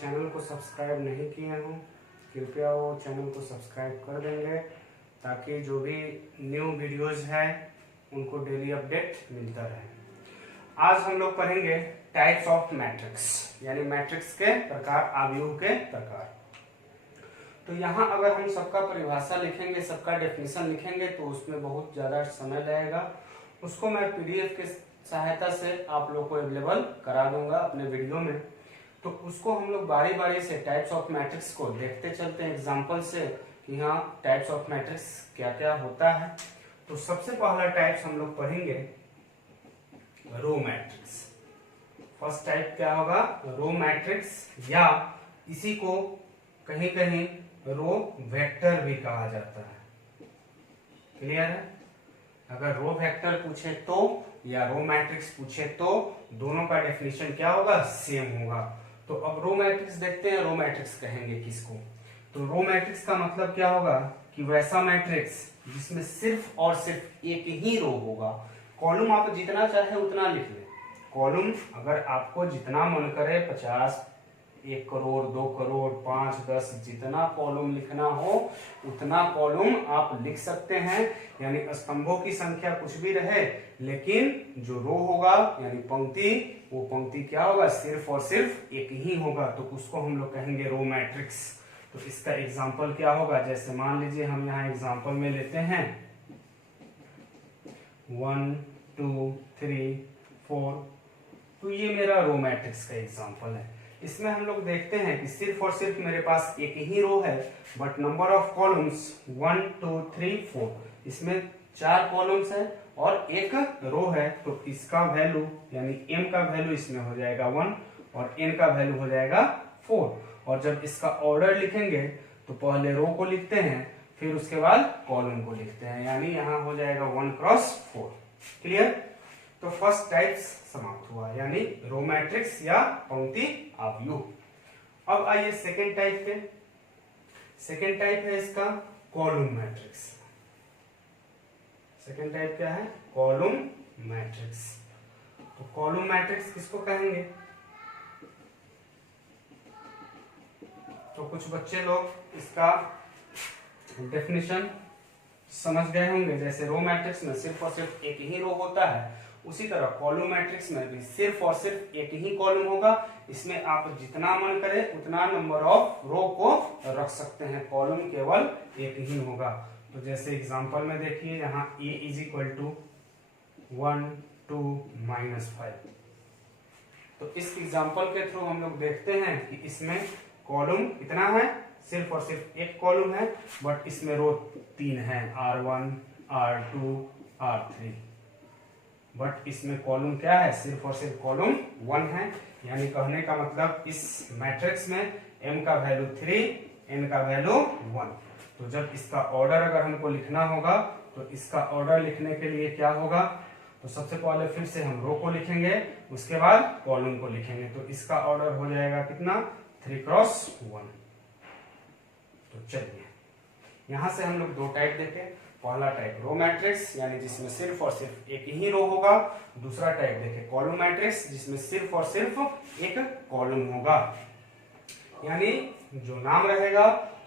Channel को subscribe नहीं किए हों कृपया वो चैनल को सब्सक्राइब कर देंगे ताकि जो भी न्यू वीडियोस है उनको डेली अपडेट मिलता रहे। आज हम लोग पढ़ेंगे टाइप्स ऑफ मैट्रिक्स, यानी मैट्रिक्स के प्रकार, आव्यूह के प्रकार। तो यहाँ अगर हम सबका परिभाषा लिखेंगे, सबका डेफिनेशन लिखेंगे तो उसमें बहुत ज़्यादा समय लगेगा। उसको मैं पीडीएफ के सहायता से आप लोग को अवेलेबल करा दूंगा अपने वीडियो में। तो उसको हम लोग बारी बारी से टाइप्स ऑफ मैट्रिक्स को देखते चलते हैं एग्जाम्पल से कि हाँ टाइप्स ऑफ मैट्रिक्स क्या क्या होता है। तो सबसे पहला टाइप्स हम लोग पढ़ेंगे रो मैट्रिक्स। फर्स्ट टाइप क्या होगा? रो मैट्रिक्स, या इसी को कहीं कहीं रो वेक्टर भी कहा जाता है। क्लियर है? अगर रो वेक्टर पूछे तो या रो मैट्रिक्स पूछे तो दोनों का डेफिनेशन क्या होगा? सेम होगा। तो अब रो मैट्रिक्स देखते हैं। रो मैट्रिक्स कहेंगे किसको? तो रो मैट्रिक्स का मतलब क्या होगा कि वैसा मैट्रिक्स जिसमें सिर्फ और सिर्फ एक ही रो होगा। कॉलम आप जितना चाहे उतना लिख ले। कॉलम अगर आपको जितना मन करे 50, 1 करोड़, 2 करोड़, 5, 10 जितना कॉलम लिखना हो उतना कॉलम आप लिख सकते हैं। यानी स्तंभों की संख्या कुछ भी रहे, लेकिन जो रो होगा यानी पंक्ति, वो पंक्ति क्या होगा? सिर्फ और सिर्फ एक ही होगा। तो उसको हम लोग कहेंगे रो मैट्रिक्स। तो इसका एग्जाम्पल क्या होगा? जैसे मान लीजिए हम यहाँ एग्जाम्पल में लेते हैं 1, 2, 3, 4। तो ये मेरा रो मैट्रिक्स का एग्जाम्पल है। इसमें हम लोग देखते हैं कि सिर्फ और सिर्फ मेरे पास एक ही रो है, बट नंबर ऑफ कॉलम्स 1, 2, 3, 4। इसमें 4 कॉलम्स है और एक रो है। तो इसका वैल्यू यानी m का वैल्यू इसमें हो जाएगा 1 और n का वैल्यू हो जाएगा 4। और जब इसका ऑर्डर लिखेंगे तो पहले रो को लिखते हैं, फिर उसके बाद कॉलम को लिखते हैं, यानी यहाँ हो जाएगा 1 क्रॉस 4। क्लियर? तो फर्स्ट टाइप्स समाप्त हुआ, यानी रो मैट्रिक्स या पंक्ति आव्यूह। अब आइए सेकेंड टाइप पे। सेकेंड टाइप है इसका कॉलम मैट्रिक्स। सेकेंड टाइप क्या है? Column matrix. तो कॉलम मैट्रिक्स किसको कहेंगे? तो कुछ बच्चे लोग इसका डेफिनेशन समझ गए होंगे। जैसे रो मैट्रिक्स में सिर्फ और सिर्फ एक ही रो होता है, उसी तरह कॉलम मैट्रिक्स में भी सिर्फ और सिर्फ एक ही कॉलम होगा। इसमें आप जितना मन करे उतना नंबर ऑफ रो को रख सकते हैं, कॉलम केवल एक ही होगा। तो जैसे एग्जांपल में देखिए यहाँ a इज इक्वल टू 1, 2, -5। तो इस एग्जांपल के थ्रू हम लोग देखते हैं कि इसमें कॉलम कितना है? सिर्फ और सिर्फ एक कॉलम है, बट इसमें रो 3 है, R1, R2, R3। बट इसमें कॉलम क्या है? सिर्फ और सिर्फ कॉलम 1 है। यानी कहने का मतलब इस मैट्रिक्स में m का वैल्यू 3, n का वैल्यू 1। तो जब इसका ऑर्डर अगर हमको लिखना होगा तो इसका ऑर्डर लिखने के लिए क्या होगा? तो सबसे पहले फिर से हम रो को लिखेंगे, उसके बाद कॉलम को लिखेंगे। तो इसका ऑर्डर हो जाएगा कितना? 3 क्रॉस 1। तो चलिए यहां से हम लोग दो टाइप देखे। पहला टाइप रो मैट्रिक्स यानी जिसमें सिर्फ और सिर्फ एक ही रो होगा। दूसरा टाइप देखे कॉलम मैट्रिक्स जिसमें सिर्फ और सिर्फ एक कॉलम होगा, यानी जो नाम रहेगा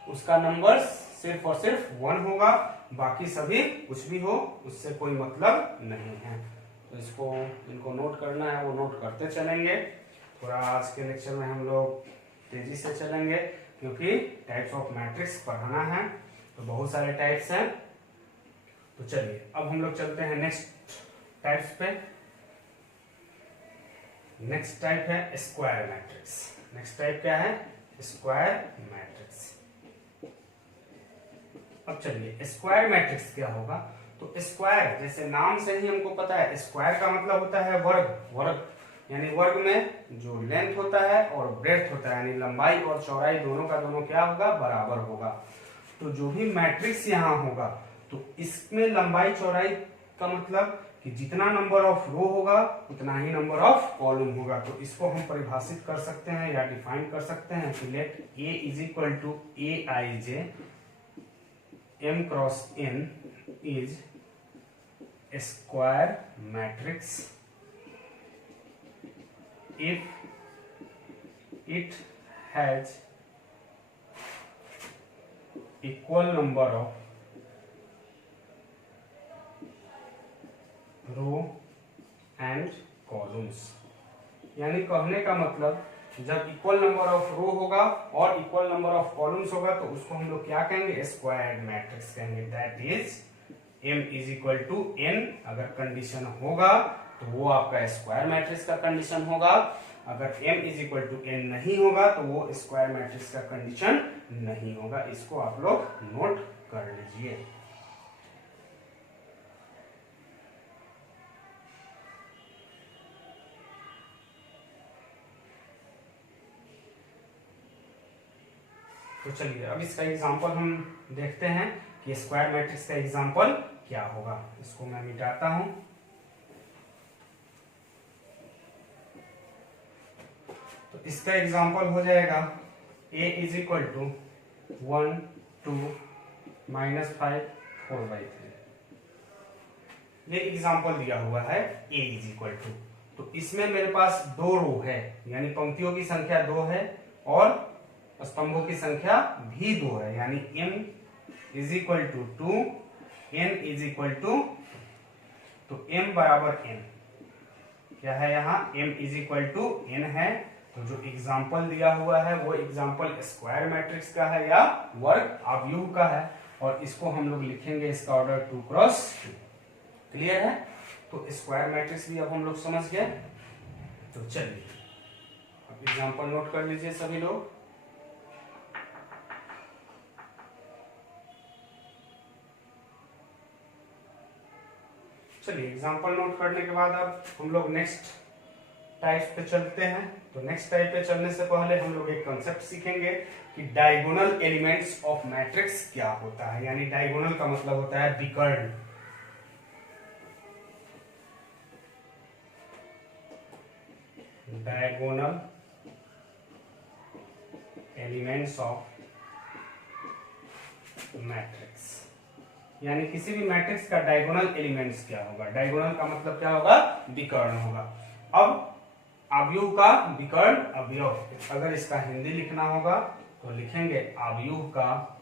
उसका नंबर सिर्फ और सिर्फ 1 होगा, बाकी सभी कुछ भी हो उससे कोई मतलब नहीं है। तो इसको इनको नोट करना है वो नोट करते चलेंगे। थोड़ा आज के लेक्चर में हम लोग तेजी से चलेंगे क्योंकि टाइप्स ऑफ मैट्रिक्स पढ़ाना है, तो बहुत सारे टाइप्स हैं। तो चलिए अब हम लोग चलते हैं नेक्स्ट टाइप्स पे। नेक्स्ट टाइप है स्क्वायर मैट्रिक्स। नेक्स्ट टाइप क्या है? Square matrix. अब चलिए स्क्वायर मैट्रिक्स क्या होगा? तो स्क्वायर जैसे नाम से ही हमको पता है, स्क्वायर का मतलब होता है वर्ग। वर्ग यानी वर्ग में जो लेंथ होता है और ब्रेड्थ होता है, यानी लंबाई और चौड़ाई दोनों का दोनों क्या होगा? बराबर होगा। तो जो भी मैट्रिक्स यहाँ होगा तो इसमें लंबाई चौड़ाई का मतलब कि जितना नंबर ऑफ रो होगा उतना ही नंबर ऑफ कॉलम होगा। तो इसको हम परिभाषित कर सकते हैं या डिफाइन कर सकते हैं कि let A is equal to Aij m cross n is square matrix if it has equal number of row and columns. यानी कहने का मतलब जब इक्वल नंबर ऑफ रो होगा और इक्वल नंबर ऑफ कॉलम्स होगा तो उसको हम लोग क्या कहेंगे, स्क्वायर्ड मैट्रिक्स कहेंगे। That is m is equal to n। अगर कंडीशन होगा तो वो आपका स्क्वायर मैट्रिक्स का कंडीशन होगा। अगर m is equal to n नहीं होगा तो वो स्क्वायर मैट्रिक्स का कंडीशन नहीं होगा। इसको आप लोग नोट कर लीजिए। तो चलिए अब इसका एग्जांपल हम देखते हैं कि स्क्वायर मैट्रिक्स का एग्जांपल क्या होगा। इसको मैं मिटाता हूं। तो इसका एग्जांपल हो जाएगा a इज इक्वल टू 1 2 -5 4/3। ये एग्जांपल दिया हुआ है a इज इक्वल टू। तो इसमें मेरे पास दो रो है, यानी पंक्तियों की संख्या 2 है और स्तंभों की संख्या भी 2 है, यानी m is equal to 2, n is equal to, तो m बराबर n क्या है, यहाँ m is equal to n है। तो जो एग्जाम्पल दिया हुआ है वो एग्जाम्पल स्क्वायर मैट्रिक्स का है या वर्ग अवयव का है, और इसको हम लोग लिखेंगे इसका ऑर्डर 2x2। क्लियर है? तो स्क्वायर मैट्रिक्स भी अब हम लोग समझ गए। तो चलिए अब एग्जाम्पल नोट कर लीजिए सभी लोग। चलिए एग्जाम्पल नोट करने के बाद अब हम लोग नेक्स्ट टाइप पे चलते हैं। तो नेक्स्ट टाइप पे चलने से पहले हम लोग एक कंसेप्ट सीखेंगे कि डायगोनल एलिमेंट्स ऑफ मैट्रिक्स क्या होता है। यानी डायगोनल का मतलब होता है विकर्ण। डायगोनल एलिमेंट्स ऑफ मैट्रिक्स, यानी किसी भी मैट्रिक्स का डायगोनल एलिमेंट्स क्या होगा। डायगोनल का मतलब क्या होगा, विकर्ण होगा। अब अवयव का विकर्ण अवयव, अगर इसका हिंदी लिखना होगा तो लिखेंगे अवयव का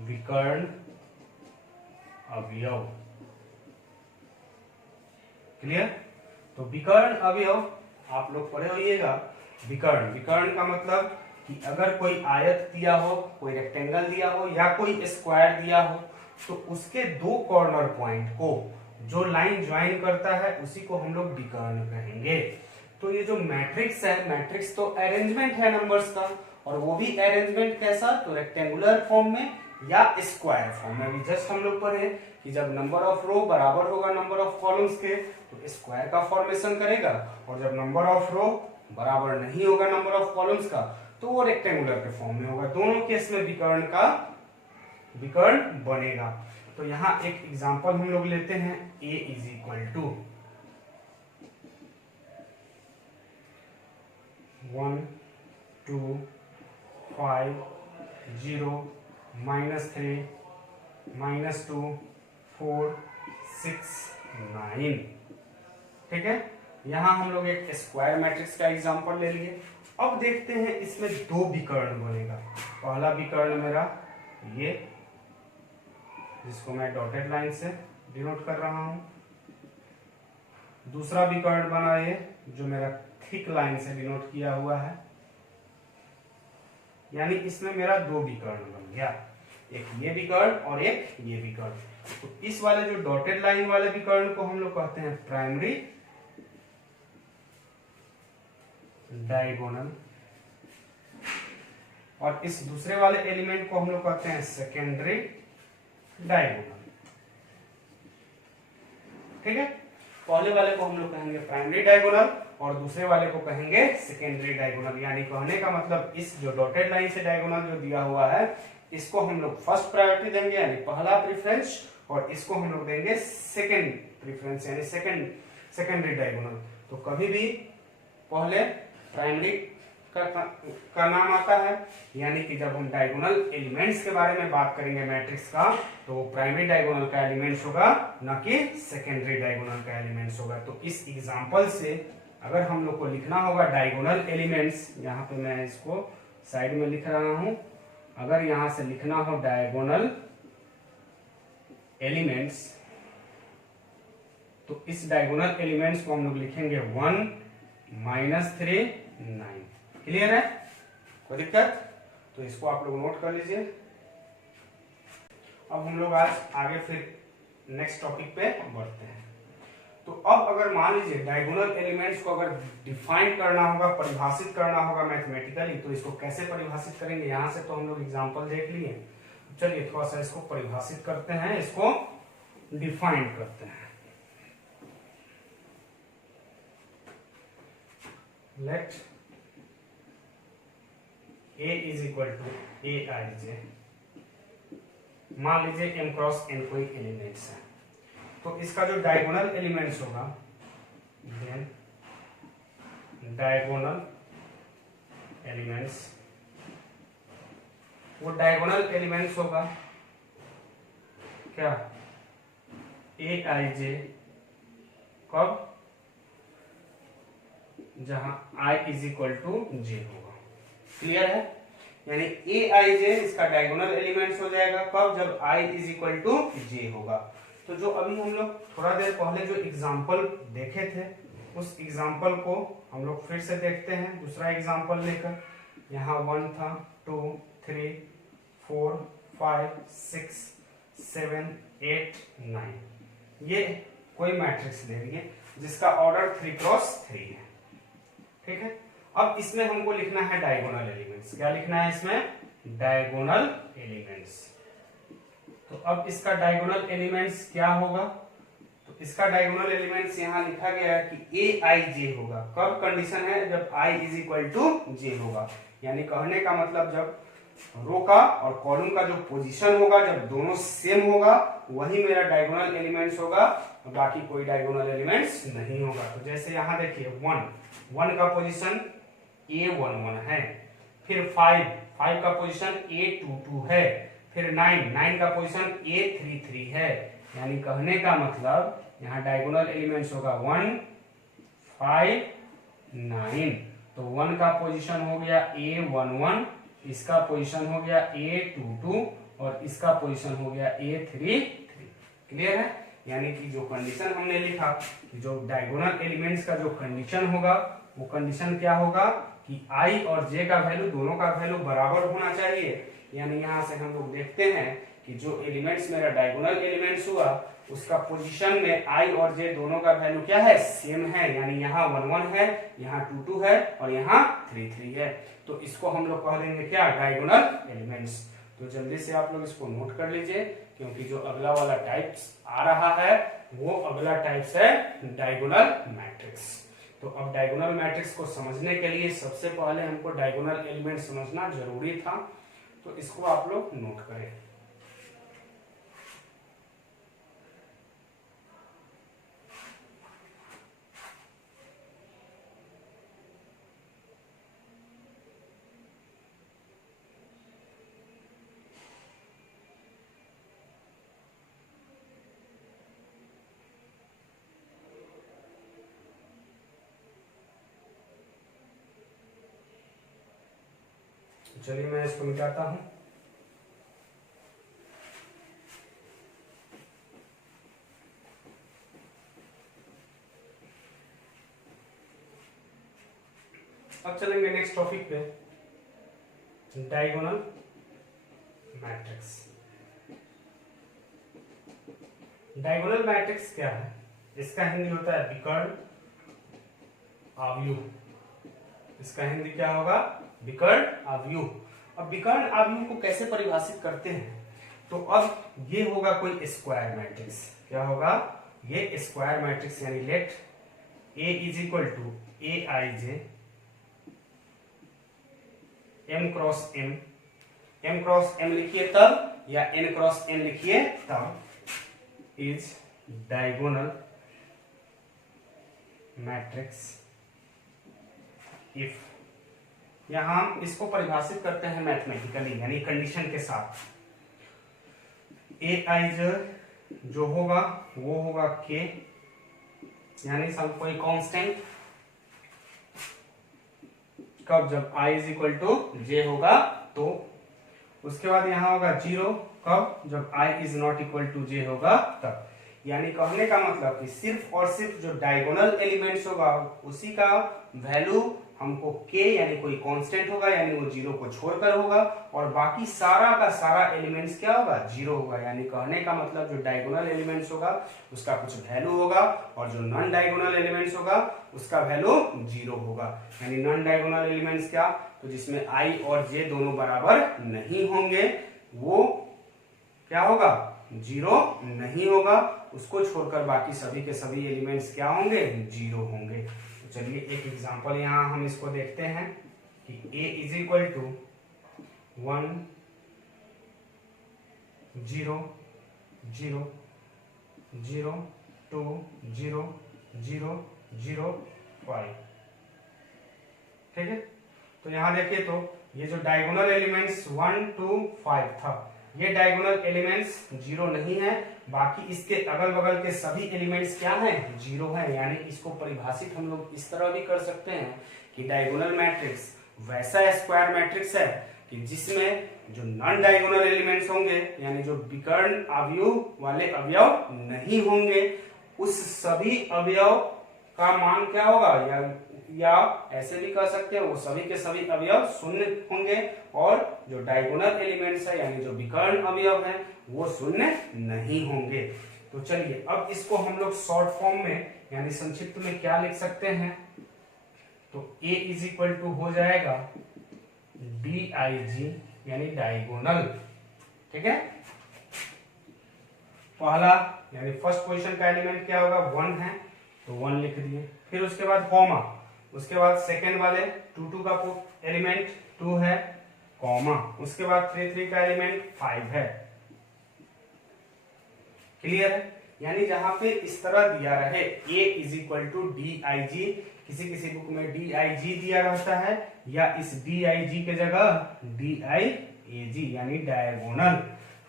विकर्ण अवयव। क्लियर? तो विकर्ण अवयव आप लोग पढ़े होइएगा। विकर्ण, विकर्ण का मतलब कि अगर कोई आयत दिया हो, कोई रेक्टेंगल दिया हो या कोई स्क्वायर दिया हो, तो उसके दो कॉर्नर पॉइंट को जो लाइन ज्वाइन करता है उसी को हम लोग विकर्ण कहेंगे। तो ये जो मैट्रिक्स है, मैट्रिक्स तो अरेंजमेंट है नंबर्स का, और वो भी अरेंजमेंट कैसा, तो रेक्टेंगुलर फॉर्म में या स्क्वायर फॉर्म में। अभी जस्ट हम लोग पढ़े कि जब नंबर ऑफ रो बराबर होगा नंबर ऑफ कॉलम्स के तो स्क्वायर का फॉर्मेशन करेगा, और जब नंबर ऑफ रो बराबर नहीं होगा नंबर ऑफ कॉलम्स का तो वो रेक्टेंगुलर के फॉर्म में होगा। दोनों केस में विकर्ण का विकर्ण बनेगा। तो यहाँ एक एग्जांपल हम लोग लेते हैं। a is equal to 1 2 5 0 -3 -2 4 6 9। ठीक है, यहां हम लोग एक स्क्वायर मैट्रिक्स का एग्जांपल ले लिए। अब देखते हैं इसमें दो विकर्ण बनेगा। पहला विकर्ण मेरा ये, जिसको मैं डॉटेड लाइन से डिनोट कर रहा हूं। दूसरा विकर्ण बना ये, जो मेरा थिक लाइन से डिनोट किया हुआ है। यानी इसमें मेरा दो विकर्ण बन गया, एक ये विकर्ण और एक ये विकर्ण। तो इस वाले जो डॉटेड लाइन वाले विकर्ण को हम लोग कहते हैं प्राइमरी डायगोनल, और इस दूसरे वाले एलिमेंट को हम लोग कहते हैं सेकेंडरी डायगोनल। ठीक है, पहले वाले को हम लोग कहेंगे प्राइमरी डायगोनल और दूसरे वाले को कहेंगे सेकेंडरी डायगोनल। यानी कहने का मतलब इस जो डॉटेड लाइन से डायगोनल जो दिया हुआ है इसको हम लोग फर्स्ट प्रायोरिटी देंगे, यानी पहला प्रेफरेंस, और इसको हम लोग देंगे सेकेंड प्रेफरेंस, यानी सेकेंडरी डायगोनल। तो कभी भी पहले प्राइमरी का नाम आता है, यानी कि जब हम डायगोनल एलिमेंट्स के बारे में बात करेंगे मैट्रिक्स का, तो प्राइमरी डायगोनल का एलिमेंट्स होगा, न कि सेकेंडरी डायगोनल का एलिमेंट्स होगा। तो इस एग्जांपल से अगर हम लोग को लिखना होगा डायगोनल एलिमेंट्स, यहाँ पे मैं इसको साइड में लिख रहा हूं, अगर यहां से लिखना हो डायगोनल एलिमेंट्स, तो इस डायगोनल एलिमेंट्स को हम लोग लिखेंगे 1 -3 9। क्लियर है, कोई दिक्कत? तो इसको आप लोग नोट कर लीजिए। अब हम लोग आज आगे फिर नेक्स्ट टॉपिक पे बढ़ते हैं। तो अब अगर मान लीजिए डायगोनल एलिमेंट्स को अगर डिफाइन करना होगा, परिभाषित करना होगा मैथमेटिकली, तो इसको कैसे परिभाषित करेंगे? यहां से तो हम लोग एग्जांपल देख लिए, चलिए थोड़ा सा इसको परिभाषित करते हैं, इसको डिफाइन करते हैं। Let A is equal to Aij, मान लीजिए m क्रॉस n कोई एलिमेंट्स है, तो इसका जो डायगोनल एलिमेंट्स होगा, देन डायगोनल एलिमेंट्स, वो डायगोनल एलिमेंट्स होगा क्या? Aij, कब? जहां i is equal to j होगा। क्लियर है, यानी Aij इसका डायगोनल एलिमेंट्स हो जाएगा कब? जब i is equal to j होगा। तो जो अभी हम लोग थोड़ा देर पहले जो एग्जाम्पल देखे थे, उस एग्जाम्पल को हम लोग फिर से देखते हैं, दूसरा एग्जाम्पल लेकर। यहाँ 1 था, 2 3 4 5 6 7 8 9, ये कोई मैट्रिक्स ले लिए जिसका ऑर्डर 3 क्रॉस 3 है। ठीक है, अब इसमें हमको लिखना है डायगोनल एलिमेंट्स। क्या लिखना है इसमें? Diagonal elements. तो अब इसका डायगोनल एलिमेंट्स क्या होगा? तो इसका डायगोनल एलिमेंट्स यहाँ लिखा गया है कि Aij होगा। कब कंडीशन है? जब i is equal to j होगा। यानी कहने का मतलब जब रो का और कॉलम का जो पोजीशन होगा, जब दोनों सेम होगा, वही मेरा डायगोनल एलिमेंट्स होगा, बाकी कोई डायगोनल एलिमेंट्स नहीं होगा। तो जैसे यहाँ देखिए 1 का पोजीशन A11 है, फिर 5 का पोजीशन A22 है, फिर 9 का पोजीशन A33 है। यानी कहने का मतलब यहाँ डायगोनल एलिमेंट्स होगा 1 5 9। तो 1 का पोजीशन हो गया A11, इसका पोजीशन हो गया A22 और इसका पोजीशन हो गया A33। क्लियर है, यानी कि जो कंडीशन हमने लिखा कि जो डायगोनल एलिमेंट्स का जो कंडीशन होगा, वो कंडीशन क्या होगा कि i और j का वैल्यू, दोनों का वैल्यू बराबर होना चाहिए। यानी यहाँ से हम लोग देखते हैं कि जो एलिमेंट्स मेरा डायगोनल एलिमेंट्स हुआ, उसका पोजीशन में i और j दोनों का वैल्यू क्या है? सेम है। यानी यहाँ 1 1 है, यहाँ 2 2 है और यहाँ 3 3 है। तो इसको हम लोग कह देंगे क्या? Diagonal elements. तो जल्दी से आप लोग इसको नोट कर लीजिए, क्योंकि जो अगला वाला टाइप्स आ रहा है, वो अगला टाइप्स है डायगोनल मैट्रिक्स। तो अब डायगोनल मैट्रिक्स को समझने के लिए सबसे पहले हमको डायगोनल एलिमेंट समझना जरूरी था, तो इसको आप लोग नोट करें। चलिए मैं इसको मिटाता हूं। अब चलेंगे नेक्स्ट टॉपिक पे, डायगोनल मैट्रिक्स। डायगोनल मैट्रिक्स क्या है? इसका हिंदी होता है विकर्ण आव्यूह। इसका हिंदी क्या होगा? विकर्ण आव्यूह। अब विकर्ण आव्यूह को कैसे परिभाषित करते हैं? तो अब ये होगा कोई स्क्वायर मैट्रिक्स। क्या होगा? ये स्क्वायर मैट्रिक्स, यानी let A is equal to Aij m cross m लिखिए तब, या n क्रॉस n लिखिए तब, इज डायगोनल मैट्रिक्स इफ, यहां हम इसको परिभाषित करते हैं मैथमेटिकली, यानी कंडीशन के साथ। Aij जो होगा वो होगा k, यानी सब कोई कांस्टेंट कब? जब i is equal to j होगा तो। उसके बाद यहाँ होगा 0 कब? जब i is not equal to j होगा तब। यानी कहने का मतलब कि सिर्फ और सिर्फ जो डायगोनल एलिमेंट्स होगा उसी का वैल्यू हमको k यानी कोई कांस्टेंट होगा, यानी वो 0 को छोड़कर होगा, और बाकी सारा का सारा एलिमेंट्स क्या होगा? 0 होगा। यानी कहने का मतलब जो डायगोनल एलिमेंट्स होगा उसका कुछ वैल्यू होगा, और जो नॉन डायगोनल एलिमेंट्स होगा उसका वैल्यू 0 होगा। यानी नॉन डायगोनल एलिमेंट्स क्या? तो जिसमें i और j दोनों बराबर नहीं होंगे वो क्या होगा? 0 नहीं होगा। उसको छोड़कर बाकी सभी के सभी एलिमेंट्स क्या होंगे? 0 होंगे। तो चलिए एक एग्जांपल यहाँ हम इसको देखते हैं कि a इज इक्वल टू 1 0 0 0 2 0 0 0 5। ठीक है, तो यहाँ देखिए तो ये जो डायगोनल एलिमेंट्स 1 2 5 था, ये डायगोनल एलिमेंट्स 0 नहीं है, बाकी इसके अगल बगल के सभी एलिमेंट्स क्या हैं? 0 हैं। यानी इसको परिभाषित हम लोग इस तरह भी कर सकते हैं कि डायगोनल मैट्रिक्स वैसा स्क्वायर मैट्रिक्स है कि जिसमें जो नॉन डायगोनल एलिमेंट्स होंगे यानी जो विकर्ण अवयव वाले अवयव नहीं होंगे, उस सभी अवयव का मान क्या होगा? या ऐसे भी कह सकते हैं वो सभी के सभी अवयव शून्य होंगे, और जो डायगोनल एलिमेंट्स है यानी जो विकर्ण अवयव है वो शून्य नहीं होंगे। तो चलिए अब इसको हम लोग शॉर्ट फॉर्म में यानी संक्षिप्त में क्या लिख सकते हैं? तो a इज इक्वल टू हो जाएगा dig यानी डायगोनल। ठीक है, पहला यानी फर्स्ट पोजीशन का एलिमेंट क्या होगा? 1 है तो 1 लिख दिए। फिर उसके बाद कॉमा, उसके बाद सेकेंड वाले 2 2 का एलिमेंट 2 है, कॉमा, उसके बाद 3 3 का एलिमेंट 5 है। क्लियर है? यानी जहां पे इस तरह दिया रहे a is equal to dig, किसी किसी बुक में dig दिया रहता है, या इस dig के जगह diag यानी डायगोनल।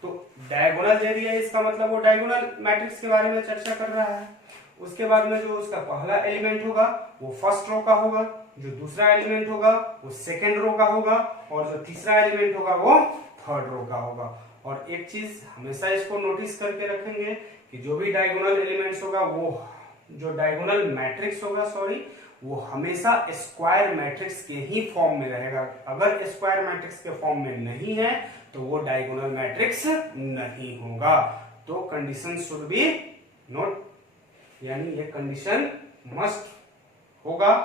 तो डायगोनल दे दिया, इसका मतलब वो डायगोनल मैट्रिक्स के बारे में चर्चा कर रहा है। उसके बाद में जो उसका पहला एलिमेंट होगा वो फर्स्ट रो का होगा, जो दूसरा एलिमेंट होगा वो सेकेंड रो का होगा, और जो तीसरा एलिमेंट होगा वो थर्ड रो का होगा। और एक चीज हमेशा इसको नोटिस करके रखेंगे कि जो भी डायगोनल एलिमेंट्स होगा वो जो डायगोनल मैट्रिक्स होगा वो हमेशा स्क्वायर मैट्रिक्स के ही फॉर्म में रहेगा। अगर स्क्वायर मैट्रिक्स के फॉर्म में नहीं है तो वो डायगोनल मैट्रिक्स नहीं होगा। तो कंडीशन शुड बी नोट, यानी ये कंडीशन मस्ट होगा,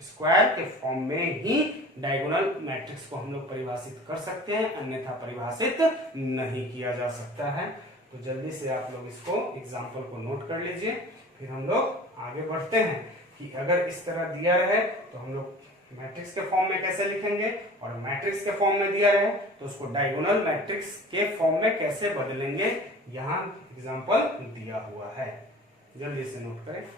स्क्वायर के फॉर्म में ही डायगोनल मैट्रिक्स को हम लोग परिभाषित कर सकते हैं, अन्यथा परिभाषित नहीं किया जा सकता है। तो जल्दी से आप लोग इसको एग्जाम्पल को नोट कर लीजिए, फिर हम लोग आगे बढ़ते हैं कि अगर इस तरह दिया रहे तो हम लोग मैट्रिक्स के फॉर्म में कैसे लिखेंगे, और मैट्रिक्स के फॉर्म में दिया रहे तो उसको डायगोनल मैट्रिक्स के फॉर्म में कैसे बदलेंगे, यहाँ एग्जाम्पल दिया हुआ है। जल्दी से नोट करें।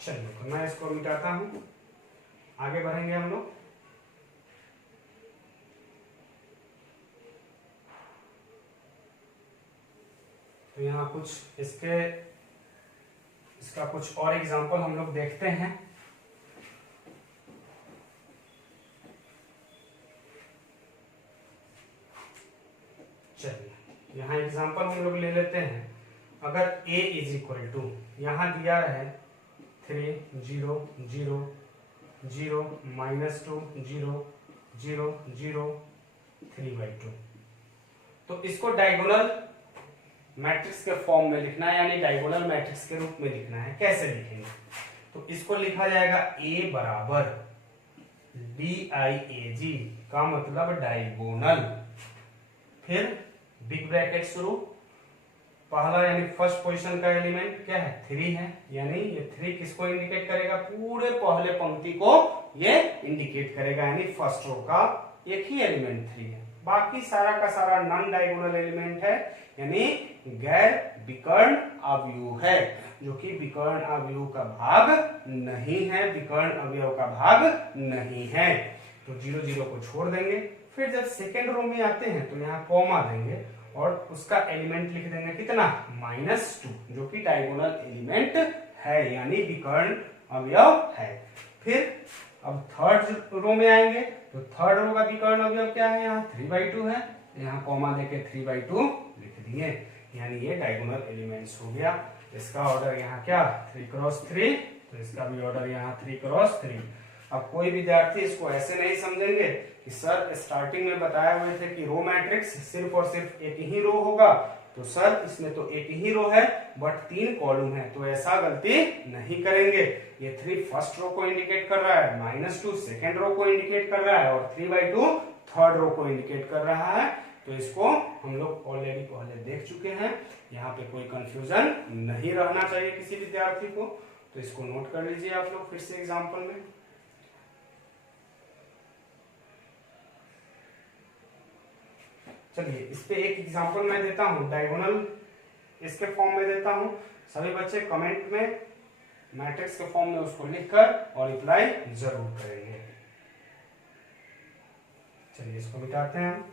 चलिए तो मैं इसको मिटाता हूं, आगे बढ़ेंगे हम लोग। तो यहाँ कुछ इसका कुछ और एग्जांपल हम लोग देखते हैं। चलिए यहाँ एग्जांपल हम लोग ले लेते हैं। अगर a इज इक्वल टू यहाँ दिया है 3 0 0 0 -2 0 0 0 3/2, तो इसको डायगोनल मैट्रिक्स के फॉर्म में लिखना है, यानी डायगोनल मैट्रिक्स के रूप में लिखना है। कैसे लिखेंगे? तो इसको लिखा जाएगा a बराबर diag का मतलब डायगोनल, फिर बिग ब्रैकेट शुरू, पहला यानी फर्स्ट पोजीशन का एलिमेंट क्या है? 3 है, यानी ये 3 किसको इंडिकेट करेगा? पूरे पहले पंक्ति को ये इंडिकेट करेगा, यानी फर्स्ट रो का एक ही एलिमेंट 3 है। बाकी सारा का सारा नॉन डायगोनल एलिमेंट है, यानी गैर विकर्ण अवयव है, जो कि विकर्ण अवयव का भाग नहीं है, विकर्ण अवयव का भाग नहीं है। तो 0 0 को छोड़ देंगे। फिर जब सेकेंड रो में आते हैं तो यहाँ कॉमा देंगे और उसका एलिमेंट लिख देंगे कितना, -2, जो कि डायगोनल एलिमेंट है, यानी विकर्ण अवयव है। फिर अब थर्ड रो में आएंगे तो थर्ड रो का विकर्ण अवयव क्या है, यहाँ 3/2 है, यहाँ कॉमा देके 3/2 लिख दिए, यानी ये डायगोनल एलिमेंट्स हो गया। इसका ऑर्डर यहाँ क्या 3 क्रॉस 3, तो इसका भी ऑर्डर यहाँ 3 क्रॉस 3। अब कोई विद्यार्थी इसको ऐसे नहीं समझेंगे कि सर स्टार्टिंग में बताए हुए थे कि रो मैट्रिक्स सिर्फ और सिर्फ एक ही रो होगा, तो सर इसमें तो एक ही रो है बट 3 कॉलम है, तो ऐसा गलती नहीं करेंगे। ये 3 फर्स्ट रो को इंडिकेट कर रहा है, -2 सेकेंड रो को इंडिकेट कर रहा है और 3/2 थर्ड रो को इंडिकेट कर रहा है। तो इसको हम लोग ऑलरेडी पहले देख चुके हैं, यहाँ पे कोई कंफ्यूजन नहीं रहना चाहिए किसी विद्यार्थी को, तो इसको नोट कर लीजिए आप लोग फिर से एग्जाम्पल में। चलिए इस पे एक एग्जांपल मैं देता हूं, डायगोनल इसके फॉर्म में देता हूं। सभी बच्चे कमेंट में मैट्रिक्स के फॉर्म में उसको लिखकर और रिप्लाई जरूर करेंगे। चलिए इसको मिटाते हैं।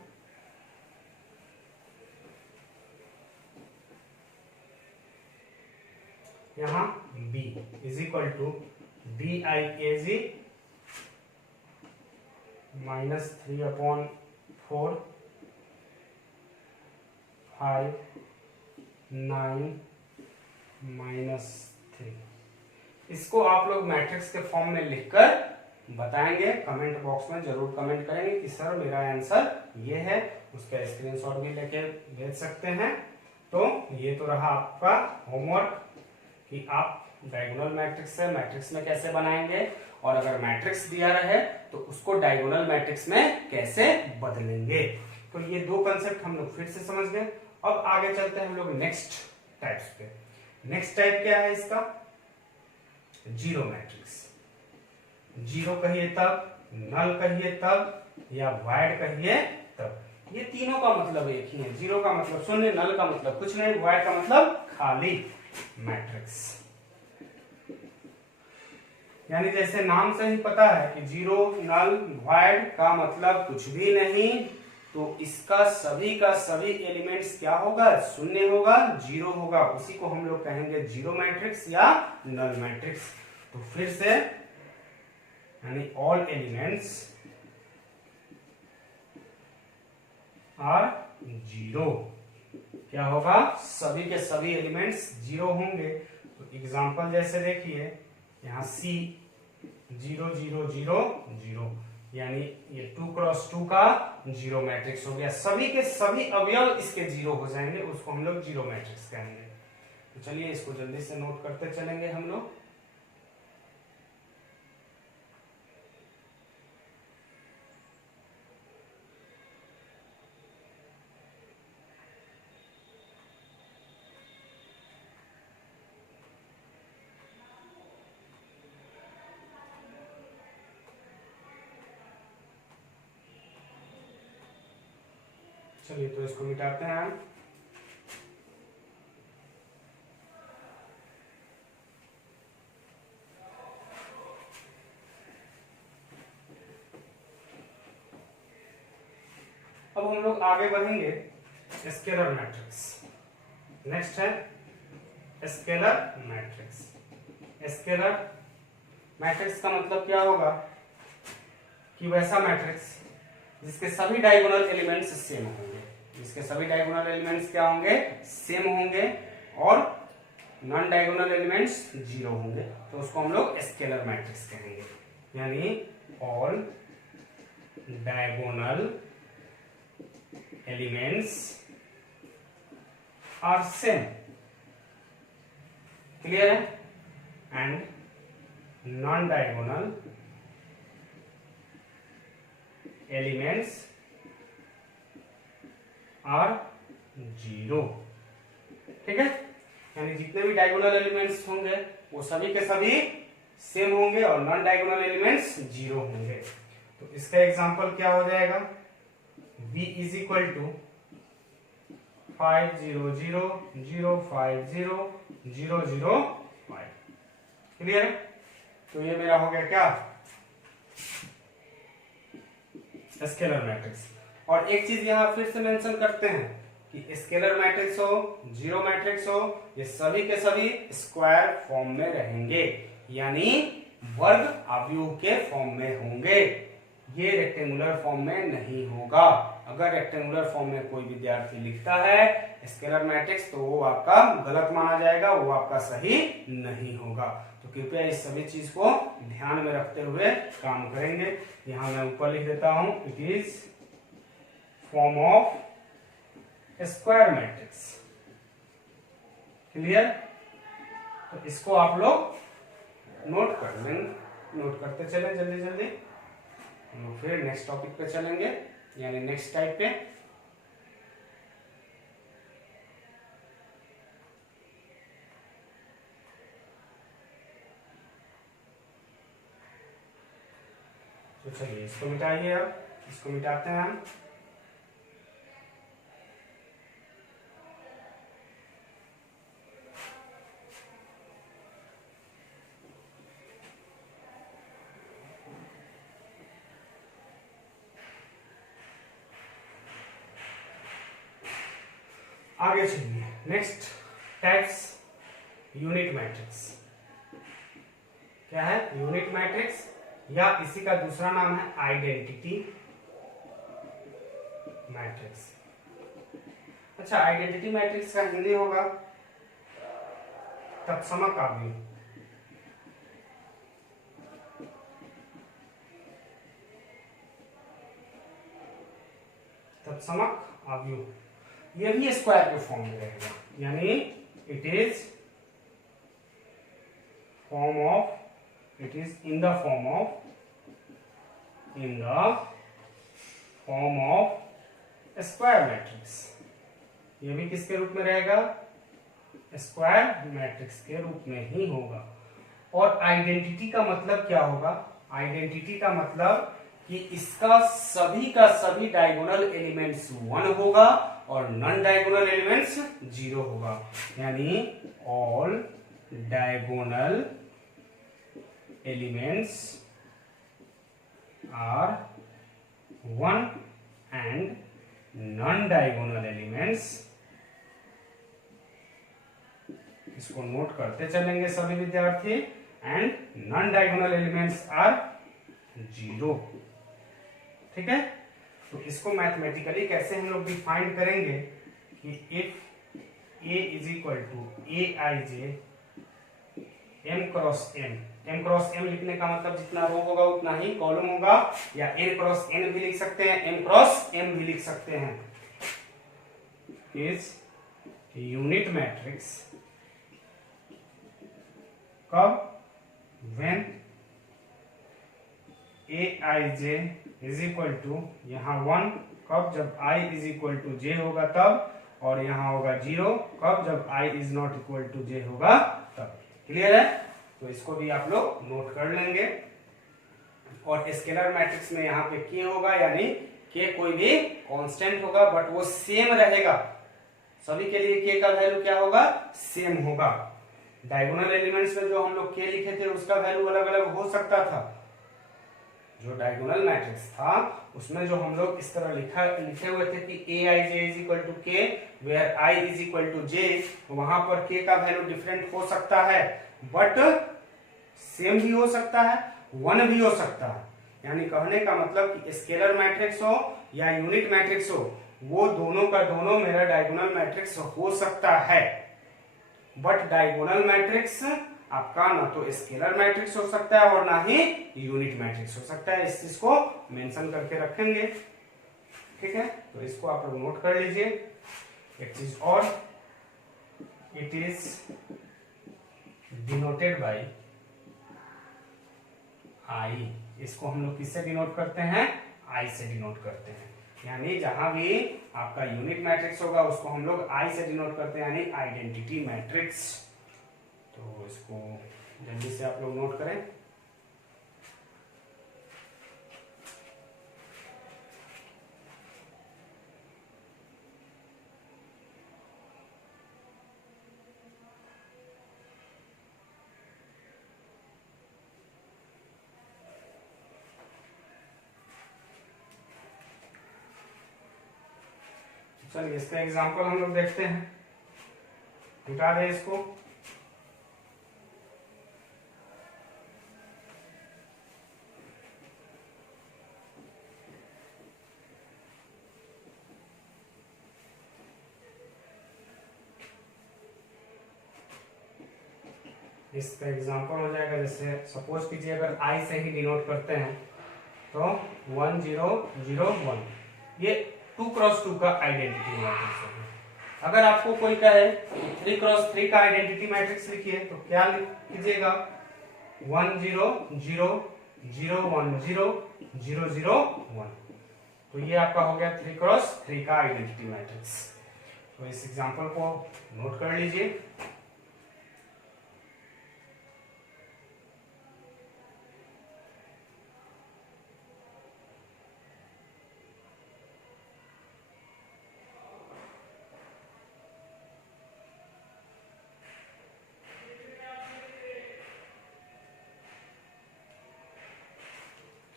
यहां b is equal to DIAG -3/4 5 9 -3। इसको आप लोग मैट्रिक्स के फॉर्म में लिखकर बताएंगे, कमेंट बॉक्स में जरूर कमेंट करेंगे कि सर मेरा आंसर ये है, उसका स्क्रीनशॉट भी लेके भेज सकते हैं। तो ये तो रहा आपका होमवर्क कि आप डायगोनल मैट्रिक्स से मैट्रिक्स में कैसे बनाएंगे, और अगर मैट्रिक्स दिया रहे तो उसको डायगोनल मैट्रिक्स में कैसे बदलेंगे। तो ये 2 कंसेप्ट हम लोग फिर से समझ गए। अब आगे चलते हैं हम लोग नेक्स्ट टाइप्स पे। नेक्स्ट टाइप क्या है इसका, जीरो मैट्रिक्स। जीरो कहिए तब, नल कहिए तब, या वाइड कहिए तब, ये तीनों का मतलब एक ही है। जीरो का मतलब शून्य, नल का मतलब कुछ नहीं, वाइड का मतलब खाली मैट्रिक्स। यानी जैसे नाम से ही पता है कि जीरो नल वाइड का मतलब कुछ भी नहीं, तो इसका सभी का सभी एलिमेंट्स क्या होगा, शून्य होगा, जीरो होगा, उसी को हम लोग कहेंगे जीरो मैट्रिक्स या नल मैट्रिक्स। तो फिर से यानी ऑल एलिमेंट्स आर जीरो, क्या होगा, सभी के सभी एलिमेंट्स जीरो होंगे। तो एग्जांपल जैसे देखिए यहाँ C 0 0 0 0, यानी ये 2 क्रॉस 2 का जीरो मैट्रिक्स हो गया, सभी के सभी अवयव इसके जीरो हो जाएंगे, उसको हम लोग जीरो मैट्रिक्स कहेंगे। तो चलिए इसको जल्दी से नोट करते चलेंगे हम लोग। चलिए तो इसको मिटाते हैं हम। अब हम लोग आगे बढ़ेंगे स्केलर मैट्रिक्स। नेक्स्ट है स्केलर मैट्रिक्स। स्केलर मैट्रिक्स का मतलब क्या होगा कि वैसा मैट्रिक्स जिसके सभी डायगोनल एलिमेंट्स सेम होंगे, जिसके सभी डायगोनल एलिमेंट्स क्या होंगे, सेम होंगे, और नॉन डायगोनल एलिमेंट्स जीरो होंगे, तो उसको हम लोग स्केलर मैट्रिक्स कहेंगे। यानी all diagonal elements are same, clear है, and non diagonal elements are zero. ठीक है, यानी जितने भी डायगोनल एलिमेंट्स होंगे वो सभी के सभी सेम होंगे और नॉन डायगोनल एलिमेंट्स जीरो होंगे। तो इसका एग्जांपल क्या हो जाएगा, V is equal to 5 0 0 0 5 0 0 0 5। Clear? तो ये मेरा हो गया क्या, स्केलर मैट्रिक्स। और एक चीज यहां फिर से मेंशन करते हैं कि स्केलर मैट्रिक्स हो, जीरो मैट्रिक्स हो, ये सभी के सभी स्क्वायर फॉर्म में रहेंगे, यानी वर्ग आव्यूह के फॉर्म में होंगे। ये रेक्टेंगुलर फॉर्म में नहीं होगा। अगर रेक्टेंगुलर फॉर्म में कोई विद्यार्थी लिखता है स्केलर मैट्रिक्स तो वो आपका गलत माना जाएगा, वो आपका सही नहीं होगा। तो कृपया इस सभी चीज को ध्यान में रखते हुए काम करेंगे। यहां मैं ऊपर लिख देता हूं, it is form of square matrix. Clear? तो इसको आप लोग नोट कर लेंगे, नोट करते चले जल्दी जल्दी। हम लोग फिर नेक्स्ट टॉपिक पे चलेंगे, यानी नेक्स्ट टाइप पे। तो चलिए इसको मिटाइए, अब इसको मिटाते हैं हम। आगे चलिए, नेक्स्ट टाइप्स यूनिट मैट्रिक्स। क्या है? यूनिट मैट्रिक्स, या इसी का दूसरा नाम है आइडेंटिटी मैट्रिक्स। अच्छा, आइडेंटिटी मैट्रिक्स का हिंदी होगा तत्समक आव्यूह। तत्समक आव्यूह ये भी स्क्वायर के फॉर्म में रहेगा, यानी it is form of, it is in the form of square matrix. ये भी किसके रूप में रहेगा? स्क्वायर मैट्रिक्स के रूप में ही होगा। और आइडेंटिटी का मतलब क्या होगा? आइडेंटिटी का मतलब कि इसका सभी का सभी डायगोनल एलिमेंट्स 1 होगा और नॉन डायगोनल एलिमेंट्स 0 होगा, यानी all diagonal elements are 1 and non diagonal elements, इसको नोट करते चलेंगे सभी विद्यार्थी, and non diagonal elements are 0। ठीक है? तो इसको मैथमेटिकली कैसे हम लोग डिफाइन करेंगे कि if A is equal to Aij m cross m। m cross m लिखने का मतलब जितना रो होगा उतना ही कॉलम होगा, या n क्रॉस n भी लिख सकते हैं, m क्रॉस m भी लिख सकते हैं। इज यूनिट मैट्रिक्स कब? When Aij is equal to, यहाँ 1 कब? जब I is equal to j होगा तब, और यहाँ होगा 0 कब? जब I is not equal to j होगा तब। क्लियर है? तो इसको भी आप लोग नोट कर लेंगे। और स्केलर मैट्रिक्स में यहाँ पे k होगा, यानी k कोई भी कांस्टेंट होगा बट वो सेम रहेगा। सभी के लिए k का वैल्यू क्या होगा? सेम होगा। डायगोनल एलिमेंट्स में जो हम लोग k लिखे थे उसका वैल्यू अलग अलग हो सकता था। जो डायगोनल मैट्रिक्स था उसमें जो हम लोग इस तरह लिखे हुए थे कि Aij is equal to k where I is equal to j, वहां पर k का वैल्यू डिफरेंट हो सकता है बट सेम भी हो सकता है, 1 भी हो सकता है। यानी कहने का मतलब कि स्केलर मैट्रिक्स हो या यूनिट मैट्रिक्स हो, वो दोनों का दोनों मेरा डायगोनल मैट्रिक्स हो सकता है। बट डायगोनल मैट्रिक्स आपका ना तो स्केलर मैट्रिक्स हो सकता है और ना ही यूनिट मैट्रिक्स हो सकता है। इस चीज को मेंशन करके रखेंगे। ठीक है? तो इसको आप लोग नोट कर लीजिए। एक चीज और, इट इज डिनोटेड बाय आई। इसको हम लोग किससे डिनोट करते हैं? आई से डिनोट करते हैं। यानी जहां भी आपका यूनिट मैट्रिक्स होगा उसको हम लोग आई से डिनोट करते हैं, यानी आइडेंटिटी मैट्रिक्स। तो इसको जल्दी से आप लोग नोट करें। चलिए इसका एग्जांपल हम लोग देखते हैं, मिटा दें इसको। इसका एग्जांपल हो जाएगा, जैसे सपोज कीजिए अगर आई से ही डिनोट करते हैं तो 1 0 0 1, ये 2 क्रॉस 2 का आइडेंटिटी मैट्रिक्स है। अगर आपको कोई कहे 3 क्रॉस 3 का आइडेंटिटी मैट्रिक्स लिखिए तो क्या कीजिएगा, 1 0 0 0 1 0 0 0 1, तो ये आपका हो गया 3 क्रॉस 3 का आइडेंटिटी मैट्रिक्स। तो इस एग्जांपल को नोट कर लीजिए।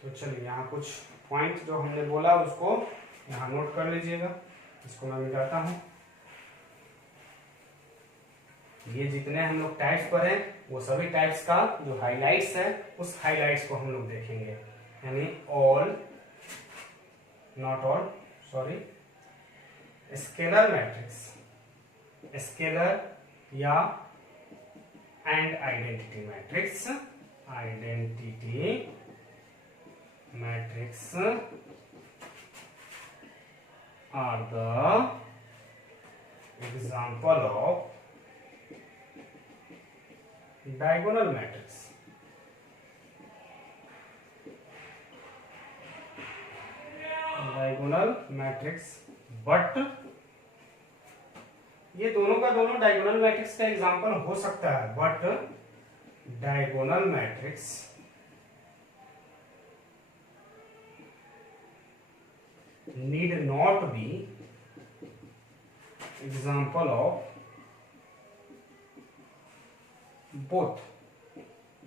तो चलिए यहाँ कुछ पॉइंट जो हमने बोला उसको यहाँ नोट कर लीजिएगा। इसको मैं मिटाता हूँ। ये जितने हम लोग टाइप्स पढ़े वो सभी टाइप्स का जो हाइलाइट्स है उस हाइलाइट्स को हम लोग देखेंगे, यानी all, not all, sorry, scalar matrix, scalar या and identity matrix, identity matrix are the example of diagonal matrix. Diagonal matrix, but ये दोनों का दोनों डायगोनल मैट्रिक्स का एग्जांपल हो सकता है, but diagonal matrix need not be example of both.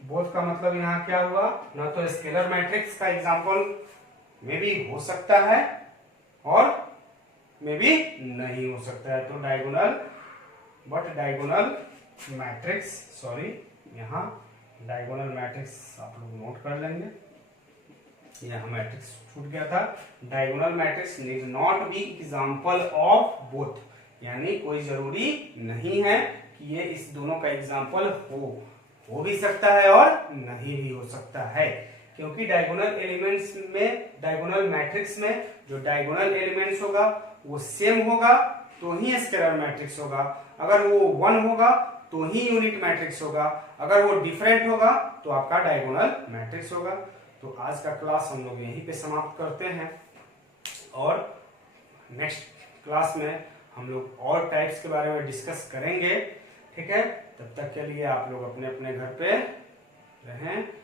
Both का मतलब यहाँ क्या हुआ, ना तो स्केलर मैट्रिक्स का एग्जांपल में भी हो सकता है और में भी नहीं हो सकता है। तो diagonal, but diagonal matrix, sorry यहाँ डायगोनल मैट्रिक्स आप लोग नोट कर लेंगे, यहाँ मैट्रिक्स छूट गया था। Diagonal matrix need not be example of both, यानी कोई जरूरी नहीं है कि ये इस दोनों का एग्जांपल हो भी सकता है और नहीं भी हो सकता है, क्योंकि डायगोनल एलिमेंट्स में, डायगोनल मैट्रिक्स में जो डायगोनल एलिमेंट्स होगा वो सेम होगा तो ही स्केलर मैट्रिक्स होगा, अगर वो 1 होगा तो ही यूनिट मैट्रिक्स होगा, अगर वो डिफरेंट होगा तो आपका डायगोनल मैट्रिक्स होगा। तो आज का क्लास हम लोग यहीं पे समाप्त करते हैं और नेक्स्ट क्लास में हम लोग और टाइप्स के बारे में डिस्कस करेंगे, ठीक है। तब तक के लिए आप लोग अपने अपने घर पे रहें।